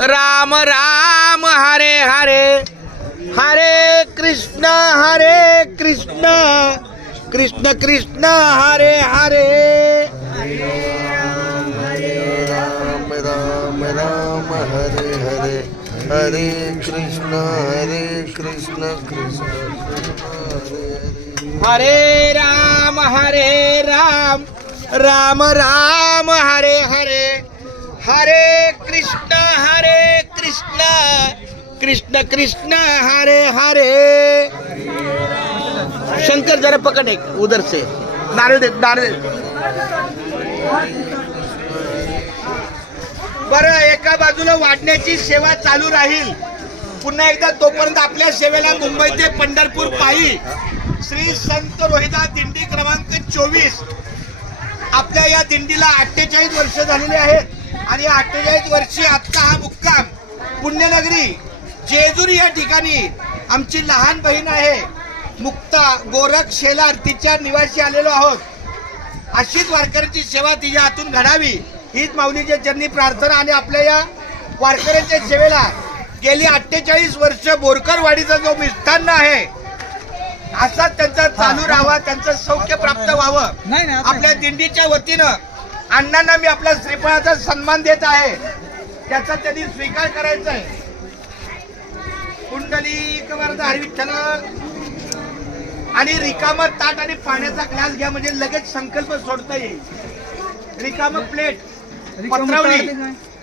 राम राम हरे हरे हरे कृष्ण कृष्ण कृष्ण हरे हरे राम राम राम हरे हरे हरे कृष्ण कृष्ण हरे राम राम राम हरे हरे हरे कृष्ण कृष्ण कृष्ण हरे हरे. शंकर जरा पकड़ एक उधर से नारे दे बरं. एका बाजूला वाढण्याची सेवा चालू राहील. पुन्हा एकदा तोपर्यंत आपल्या सेवेला मुंबई ते पंढरपूर पायी श्री संत रोहिदास दिंडी क्रमांक 24. आपल्या या दिंडीला 48 वर्ष झालेली आहेत आणि 48 वर्षी आत्ता हा मुक्काम पुण्यनगरी जेजुरी या ठिकाणी आमची लहान बहीण आहे मुक्ता गोरख शेलार, तिच्या निवासी आलेलो आहोत. अशीच वारकऱ्यांची सेवा तिच्या हातून घडावी हीच माऊलीच्या चरणी प्रार्थना. आणि आपल्या या वारकऱ्यांच्या सेवेला गेली 48 वर्ष बोरकरवाडीचा जो मिष्ठान्न आहे असाच त्यांचा चालू राहावा, त्यांचं सौख्य प्राप्त व्हावं. आपल्या दिंडीच्या वतीनं अण्णांना मी आपल्या श्रीफळाचा सन्मान देत आहे, त्याचा त्यांनी स्वीकार करायचा आहे. कुंडलिक वरदा हरी विठ्ठल. आणि रिकामं ताट आणि पाण्याचा ग्लास घ्या म्हणजे लगेच संकल्प सोडता येईल. रिकामं प्लेट पत्रावली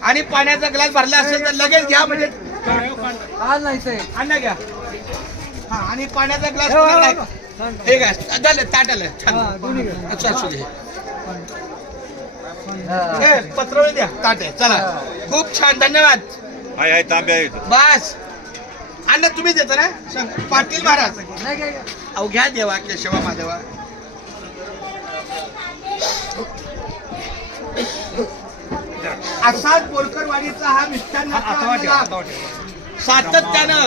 आणि पाण्याचा ग्लास भरला असेल तर लगेच घ्या म्हणजे अण्णा घ्या. हा आणि पाण्याचा ग्लास हे घ्या. झालं ताट आलं छान. अच्छा असू दे. पत्रावळी द्या ताट आहे. चला खूप छान धन्यवाद. बस अण्णा तुम्ही देता ना पाटील महाराज. अवघ्या देवा केशवा माधवा. असाच बोरकरवाडीचा हा मिष्ठान्न सातत्यानं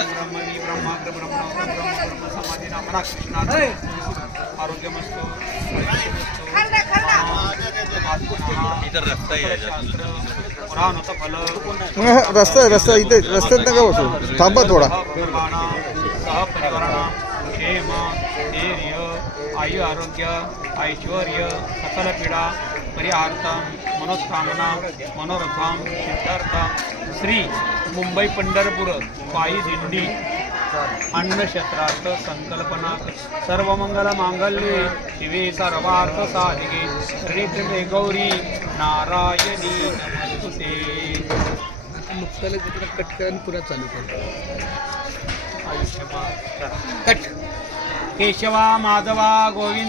रस्ता इथे रस्त्यात नका बसू, थांबा थोडा. क्षेम धैर्य आयु आरोग्य ऐश्वर सकल पीडा परिहार्थम मनोकामना मनोरथम सिद्धार्थम श्री मुंबई पंढरपूर पायी दिंडी अन्नक्षेत्रार्थ संकल्पना सर्वमंगल मांगल्ये शिवे सर्वार्थ साधिके श्रीकृष्णे गौरी नारायणी नमोस्तुते. नुकताला कटकन पुरा चालू कर. केशवा माधवा गोविंद